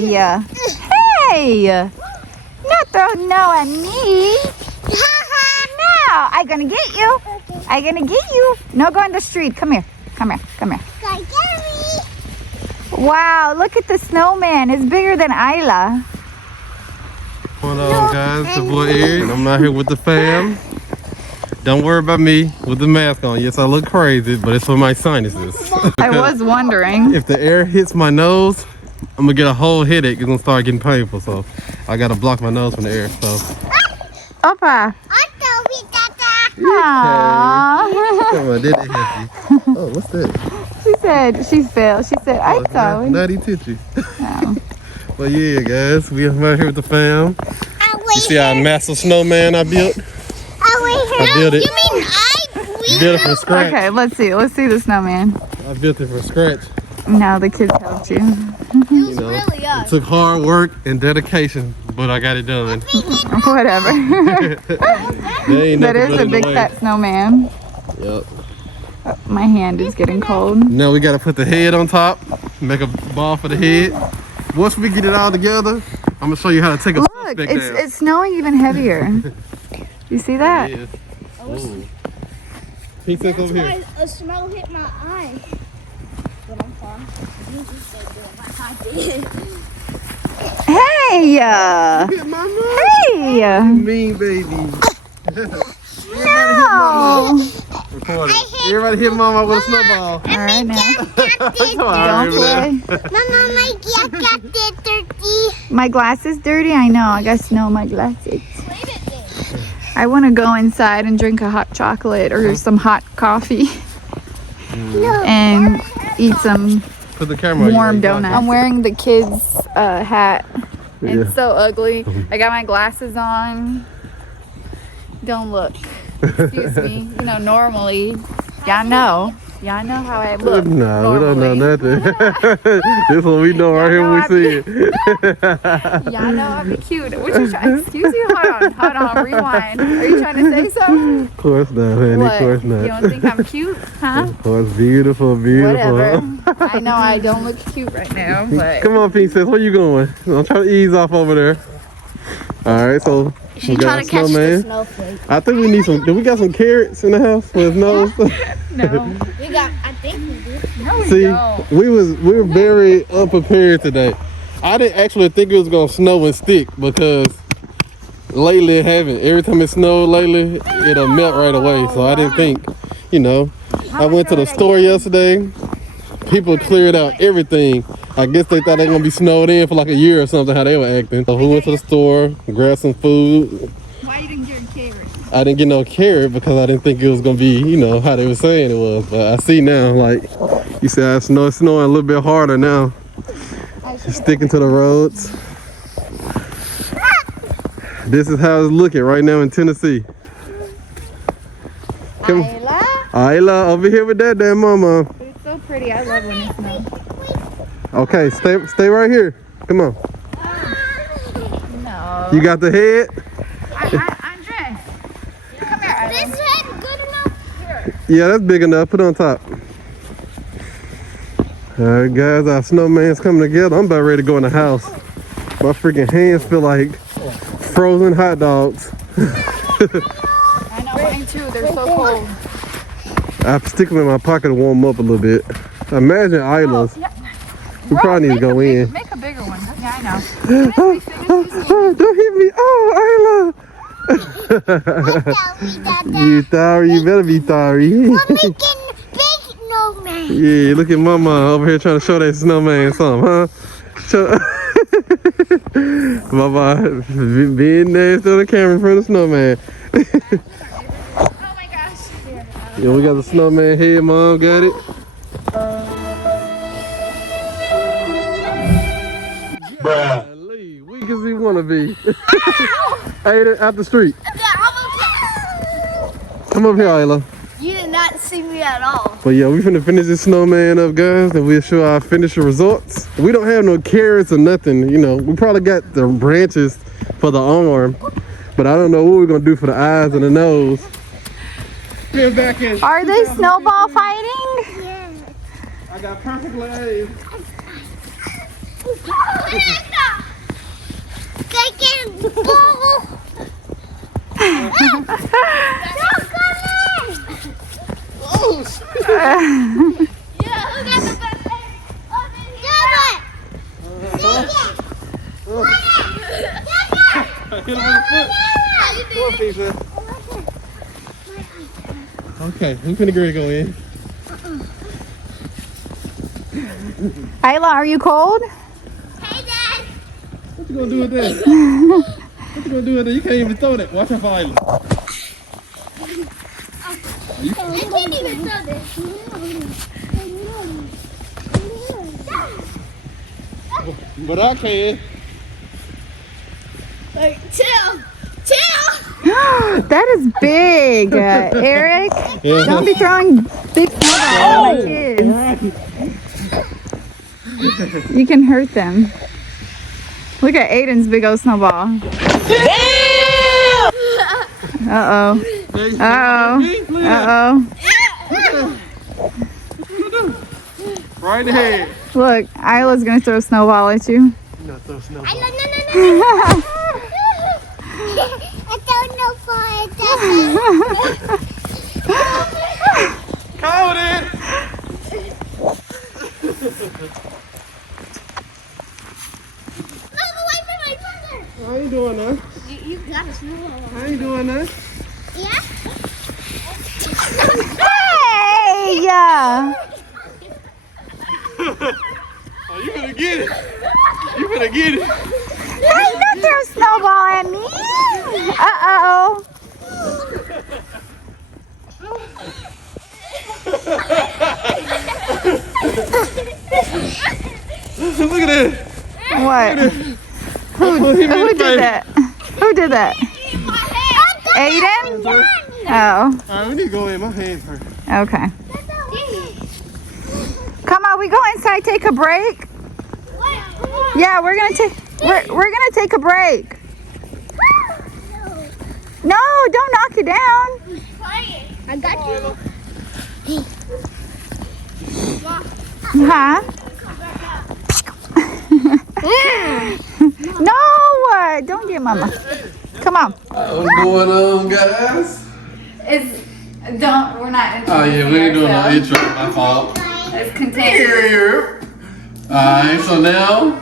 Hey! Hey! Not throw no at me! No! I'm gonna get you! I'm gonna get you! No, go in the street. Come here. Come here. Come here. Wow, look at the snowman. It's bigger than Isla. What's going on, guys? It's the boy Eric, and I'm out here with the fam. Don't worry about me with the mask on. Yes, I look crazy, but it's for my sinuses. I was wondering. If the air hits my nose, I'm gonna get a whole headache. It's gonna start getting painful, so I gotta block my nose from the air. So. Opa. Aww. Come on, did it help you? Oh, what's that? She failed. She said, I saw it. Natty Titchy. Well, yeah, guys, we are out here with the fam. You see our massive snowman I built? I built it. You mean I built it from scratch. Okay, let's see. Let's see the snowman. I built it from scratch. No, the kids helped you. You know, it took hard work and dedication, but I got it done. Whatever. That is a big fat snowman. Yep. My hand is getting cold. Now we gotta put the head on top, make a ball for the head. Once we get it all together, I'm gonna show you how to take a Look, suspect down. it's snowing even heavier. You see that? It is. Ooh. Pink over here. A snow hit my eye. But I'm fine. You just said that like I did. Hey! Hit my mom. Hey! Mean baby. No! Record it. Everybody hit mama with a snowball. All right now. Don't play. Mama, my got that dirty. My glass is dirty. I know. I got snow on my glasses. I want to go inside and drink a hot chocolate or some hot coffee and eat some Put the camera warm donuts. I'm wearing the kids' hat. It's so ugly. I got my glasses on. Don't look. Excuse me. You know, normally, y'all know how I look. No, we don't know nothing. This is what we know right here when we see it. Y'all know I'll be cute. What you trying? Excuse you. Hold on. Rewind. Are you trying to say something? Of course not, honey. What? Of course not. You don't think I'm cute, huh? Of course, beautiful. Whatever. I know I don't look cute right now, but Come on, Pink Sis, where you going? I'm trying to ease off over there. All right, so She's we got trying a to catch the snowman. snowflake. I think we need some. Do we got some carrots in the house for his nose? no. We got, I think we do. No, we See, don't. we were very unprepared today. I didn't actually think it was gonna snow and stick because lately it haven't. Every time it snowed lately, it'll melt right away. So I didn't think, you know. I went to the store yesterday. People cleared out everything. I guess they thought they were gonna be snowed in for like a year or something, how they were acting. So we went to the store, grabbed some food. Why you didn't get carrots? I didn't get no carrot because I didn't think it was gonna be, you know, how they were saying it was. But I see now, like, you see how it's snowing a little bit harder now. It's sticking to the roads. This is how it's looking right now in Tennessee. Come Isla, over here with that damn mama. But it's so pretty. I love when it snows. Okay, stay right here. Come on. No. You got the head? Andre, come here. This head good enough? Yeah, that's big enough. Put it on top. All right, guys, our snowman's coming together. I'm about ready to go in the house. My freaking hands feel like frozen hot dogs. I know, mine too. They're so cold. I have to stick them in my pocket to warm them up a little bit. Imagine Isla's. We probably need to go in. Make a bigger one. Yeah, I know. Don't hit me. Oh, Isla. You sorry. You better be sorry. We're making big snowman. Yeah, look at mama over here trying to show that snowman something, huh? Mama being nasty on the camera in front of the snowman. Oh my gosh. Yeah, we got the snowman head, mom. Got it? Bruh. Weak as he wanna be. Hey, out the street. Come up here, Isla. You did not see me at all. But yeah, we finna finish this snowman up, guys, and we'll show our finished results. We don't have no carrots or nothing, you know. We probably got the branches for the arm, but I don't know what we're gonna do for the eyes and the nose. Are they snowball fighting? Yeah. I got perfect legs. Okay, I'm finna go in. Ayla, are you cold? Hey, Dad. What you gonna do with that? What you gonna do with that? You can't even throw that. Watch out for Ayla. I can't even throw this. But I can. Like, chill. That is big, Eric. Yeah. Don't be throwing big snowballs at my kids. You can hurt them. Look at Aiden's big old snowball. Uh-oh. Uh-oh. Uh-oh. Right ahead. Look, Isla's gonna throw a snowball at you. No, throw snowball. No. I don't know for it. Caught it. Move away from my brother. I ain't doing nothing. You got a snowball. I ain't doing nothing. Yeah? Hey! Yeah. Oh, you gonna get it. You gonna get it. Hey, don't throw a snowball at me. Uh-oh. Look at that. What? Who did that? Who did that? Aiden? Oh, Alright, we need to go in. My hands hurt. okay. Come on, we go inside, take a break. Yeah, we're gonna take a break. No, don't knock it down. I got you. Huh? No, don't get mama. Come on. What's going on, guys? We're not. Oh yeah, we ain't doing no intro. My fault. It's contagious. Alright, so now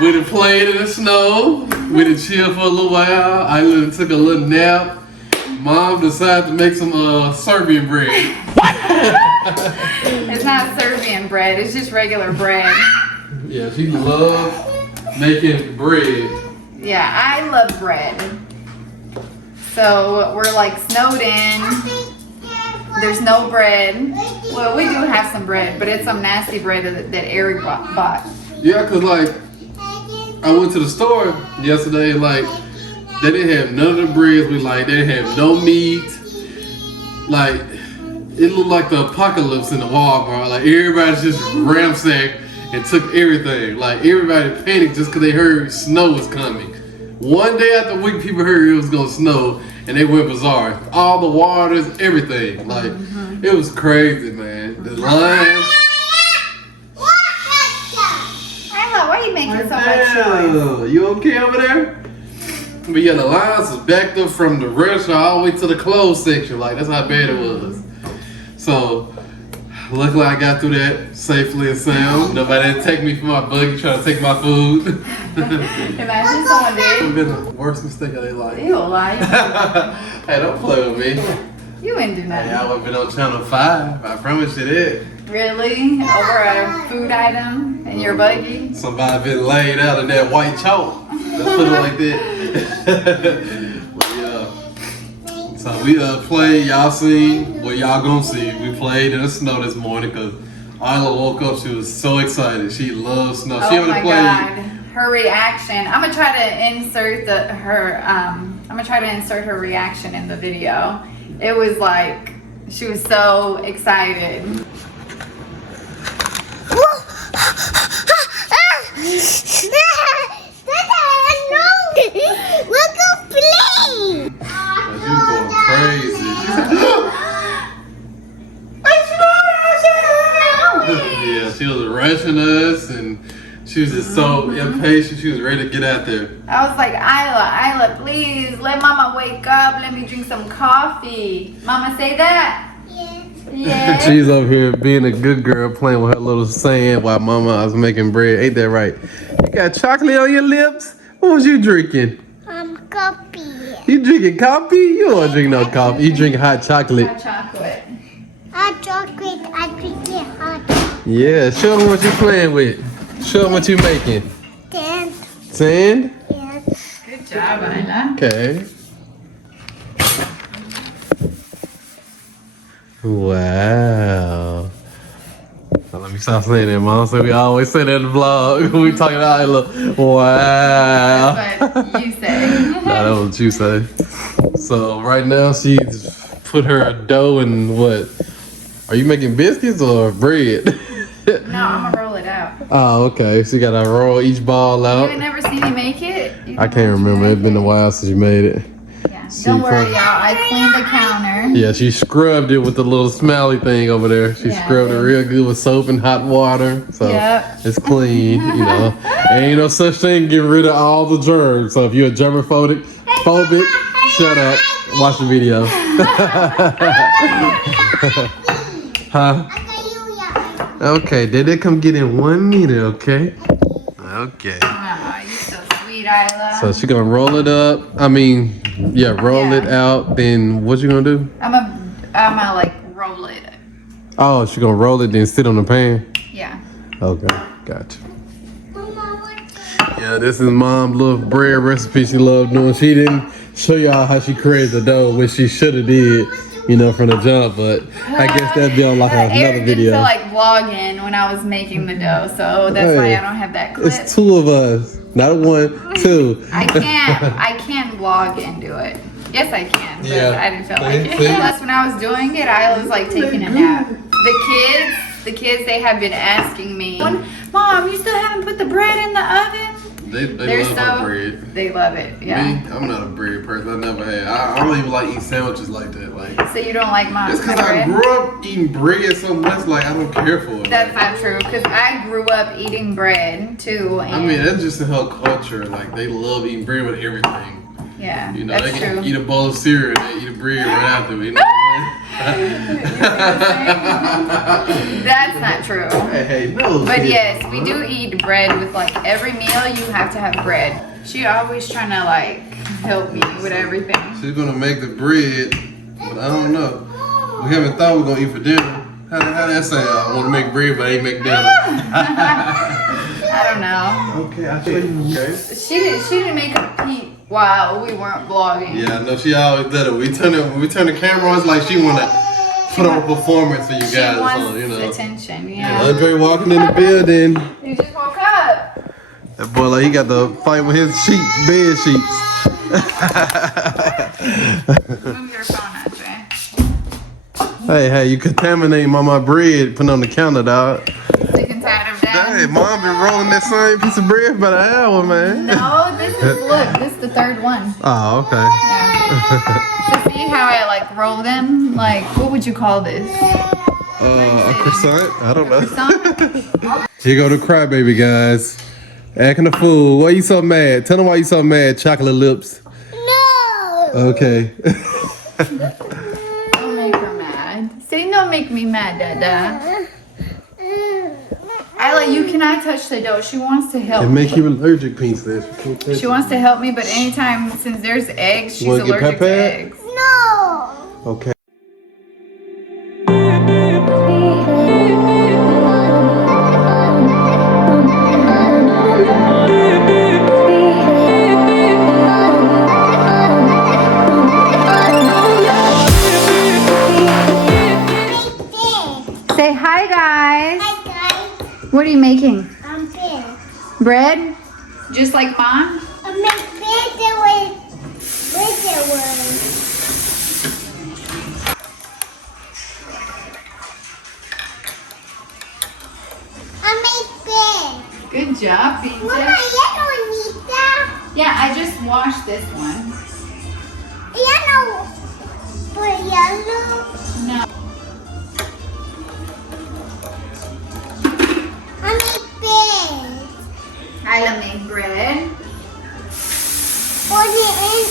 we done played in the snow. We done chilled for a little while. I literally took a little nap. Mom decided to make some Serbian bread. It's not Serbian bread. It's just regular bread. Yeah, she loves making bread. Yeah, I love bread. So we're like snowed in. There's no bread. Well, we do have some bread, but it's some nasty bread that Eric bought. Yeah, cause like I went to the store yesterday, like they didn't have none of the breads we like. They didn't have no meat. Like it looked like the apocalypse in the Walmart. Like everybody's just ransacked and took everything. Like everybody panicked just cause they heard snow was coming. One day after a week, people heard it was gonna snow, and they went bizarre. All the waters, everything. Like it was crazy, man. The lines. Ayla, why are you making so much noise? You okay over there? But yeah, the lines was backed up from the restaurant all the way to the clothes section. Like that's how bad it was. So luckily I got through that safely and sound. Nobody didn't take me for my buggy trying to take my food. Imagine someone It did. would have been the worst mistake of their life. You lie. Hey, don't play with me. You wouldn't do Hey, nothing. I would have been on channel 5. I promise you that. Really? Over a food item in your buggy? Somebody been laid out in that white chalk. Let's put it like that. But yeah. So we played, y'all seen, well y'all gonna see. We played in the snow this morning because Isla woke up, she was so excited. She loves snow. She Oh my played. God. Her reaction. I'm gonna try to insert her reaction in the video. It was like she was so excited. Look up, please. She was going crazy. Yeah, she was rushing us and She was just so impatient. She was ready to get out there. I was like, Isla, please let Mama wake up. Let me drink some coffee. Mama, say that. Yeah. She's over here being a good girl, playing with her little sand while Mama was making bread. Ain't that right? You got chocolate on your lips? What was you drinking? Coffee. You drinking coffee? You don't drink no coffee. You drink hot chocolate. Hot chocolate. Hot chocolate. I drink it hot. Yeah, show them what you playing with. Show them what you making. Then, Sand? yes. Good job, Isla. Okay. Wow. Now, let me stop saying that, Mom. So we always say that in the vlog. We talking about Isla. Wow. That's what you say. Nah, that was what you say. So right now she's put her dough in what? Are you making biscuits or bread? No, I'm gonna roll it out. Oh, okay. So you gotta roll each ball You out. ain't never seen me make it? I can't remember. It's been a while since you made it. Yeah. See, Don't worry, from- y'all. I cleaned the counter. Yeah, she scrubbed it with the little smiley thing over there. She Yeah. scrubbed it real good with soap and hot water. So Yep. it's clean, you know. Ain't no such thing getting rid of all the germs. So if you're a germophobic, shut up. Watch the video. Huh? Okay, did they come get in 1 minute, okay? Okay. Aw, you're so sweet, Isla. So she gonna roll it up. Roll it out. Then what you gonna do? I'm gonna like roll it. Oh, she gonna roll it, then sit on the pan? Yeah. Okay, gotcha. Yeah, this is Mom's little bread recipe she loved doing. She didn't show y'all how she created the dough, which she should have did, you know, from the jump, but I guess that'd be on like another Eric didn't video. feel like vlogging when I was making the dough, so that's why Hey, I don't have that clip. It's two of us, not one, two. I can't vlog and do it. Yes, I can, but Yeah. I didn't feel like it. See? Plus, when I was doing it, I was like taking a nap. The kids, they have been asking me, Mom, you still haven't put the bread in the oven? They They're love so, our bread. They love it, yeah. Me, I'm not a bread person. I never had. I don't even like eating sandwiches like that. Like, So you don't like my it's because I bread? grew up eating bread so much, like I don't care for it. That's not true, because I grew up eating bread too. And I mean, that's just in her culture. Like, they love eating bread with everything. yeah, You know, that's they can true. eat a bowl of cereal and they eat a bread right after. You know what That's not true. I'm saying? Hey, no. But kid. yes, we do eat bread with like every meal. You have to have bread. She always trying to like help me with everything. She's gonna make the bread, but I don't know. We haven't thought we're gonna eat for dinner. How that say? I want to make bread, but I ain't make dinner. I don't know. Okay, I'll show you. Okay. She didn't make a peep while we weren't vlogging. Yeah, I know she always did it. When we turn the camera on, it's like she wanna put on a performance for you She guys. wants So, you know. attention. Yeah. Andre walking in the building. You just woke up. That boy, like, he got to fight with his sheets, bed sheets. Move your phone, Andre. Hey, you contaminate my bread putting on the counter, dog. Sick and tired of that. Hey, Mom been rolling that same piece of bread for about an hour, man. No, this is the third one. Oh, okay. Yeah. So see how I like roll them? Like, what would you call this? A croissant? I don't know. Croissant? Here go the crybaby, guys. Acting a fool. Why you so mad? Tell them why you so mad, chocolate lips. No. Okay. Don't make her mad. Say, don't make me mad, Dada. Isla, you cannot touch the dough. She wants to help It me. make you allergic, Princess. She wants to help me, but anytime, since there's eggs, she's wanna get allergic to peppered? eggs. No. Okay. Say hi, guys. Hi guys. What are you making? I'm big. Bread? Just like Mom? I make bigger with one. I make big. Good job, Beatrice. Mama, you don't need that. Yeah, I just washed this one. Yellow. For yellow. No. I make big. make bread. What it is?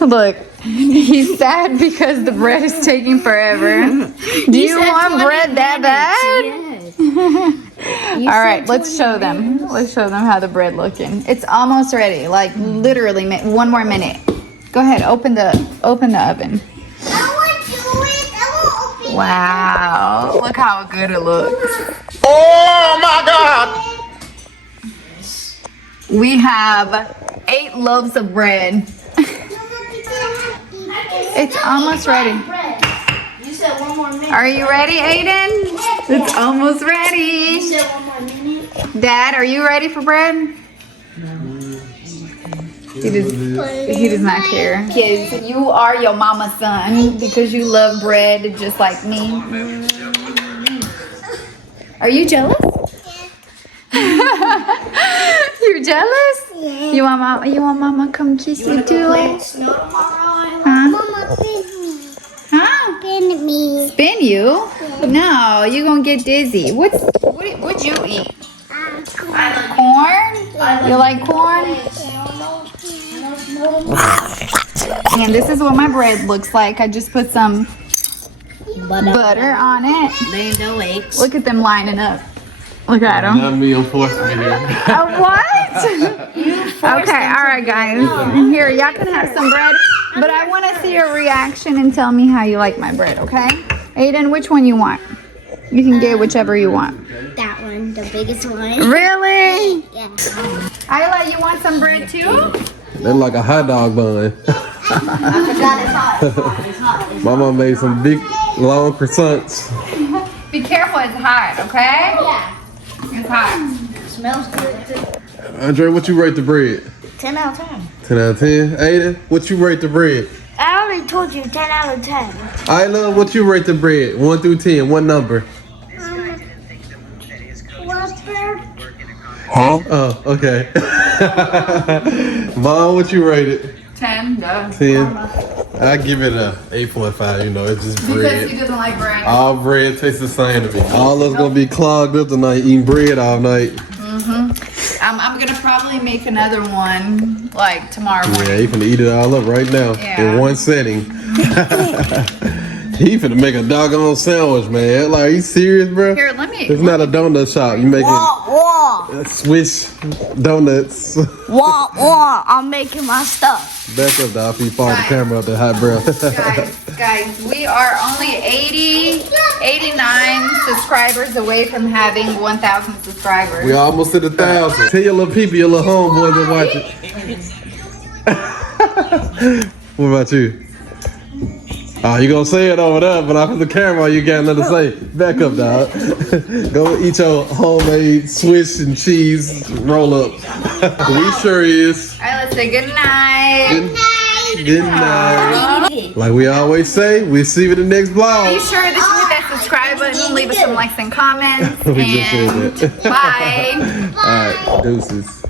Look, he's sad because the bread is taking forever. Do you want bread that bad? All right, let's show them. Let's show them how the bread looking. It's almost ready. Like literally, one more minute. Go ahead, open the oven. I want to do it. I want to open Wow, look how good it looks. Oh my God! We have 8 loaves of bread. It's almost ready. You said one more minute. Are you ready, Aiden? It's almost ready. You said one more minute. Dad, are you ready for bread? He does not care. Kids, you are your mama's son because you love bread just like me. Are you jealous? You're jealous? Yeah. You want mama come kiss you too? Huh? Mama, pin me. Huh? Pin me. Spin you? No, you're gonna get dizzy. What'd you eat? Corn? You like corn? And this is what my bread looks like. I just put some butter on it. Look at them lining up. Look at them. Not me, I'm forced to be here. What? Okay, all right, guys. Here, y'all can have some bread. But I want to see your reaction and tell me how you like my bread, okay? Aiden, which one you want? You can get whichever you want. That one, the biggest one. Really? Yeah. Isla, you want some bread too? They're like a hot dog bun. I forgot it's hot. It's hot. Mama made some big, long croissants. Be careful, it's hot, okay? Yeah. It's hot. Smells good too. Andre, what you rate the bread? 10 out of 10. 10 out of 10. Aiden, what you rate the bread? I already told you 10 out of 10. Isla, what you rate the bread? 1 through 10, what number? Whopper. Oh, okay. Mom, what you rate it? 10, no. 10. I give it a 8.5, you know, it's just Because bread. he doesn't like bread. All bread tastes the same to me. All us gonna be clogged up tonight eating bread all night. I'm gonna probably make another one like tomorrow Yeah, morning. he finna eat it all up right now Yeah. in one setting. He finna make a doggone sandwich, man. Like, are you serious, bro? Here, let me. It's not a donut shop. You making Swiss donuts. I'm making my stuff. Back up, dog. If you fall the camera up that hot breath. Guys, we are only 89 subscribers away from having 1,000 subscribers. We almost hit 1,000. Tell your little people, your little homeboys that watch it. What about you? Oh, you gonna say it over there, but off of the camera, you got nothing to say. Back up, dog. Go eat your homemade Swiss and cheese roll up. We sure is. All right, let's say good night. Good night. Like we always say, we'll see you in the next Be vlog. sure to hit that subscribe button, leave us some likes and comments, We just said and that. bye. Alright, deuces.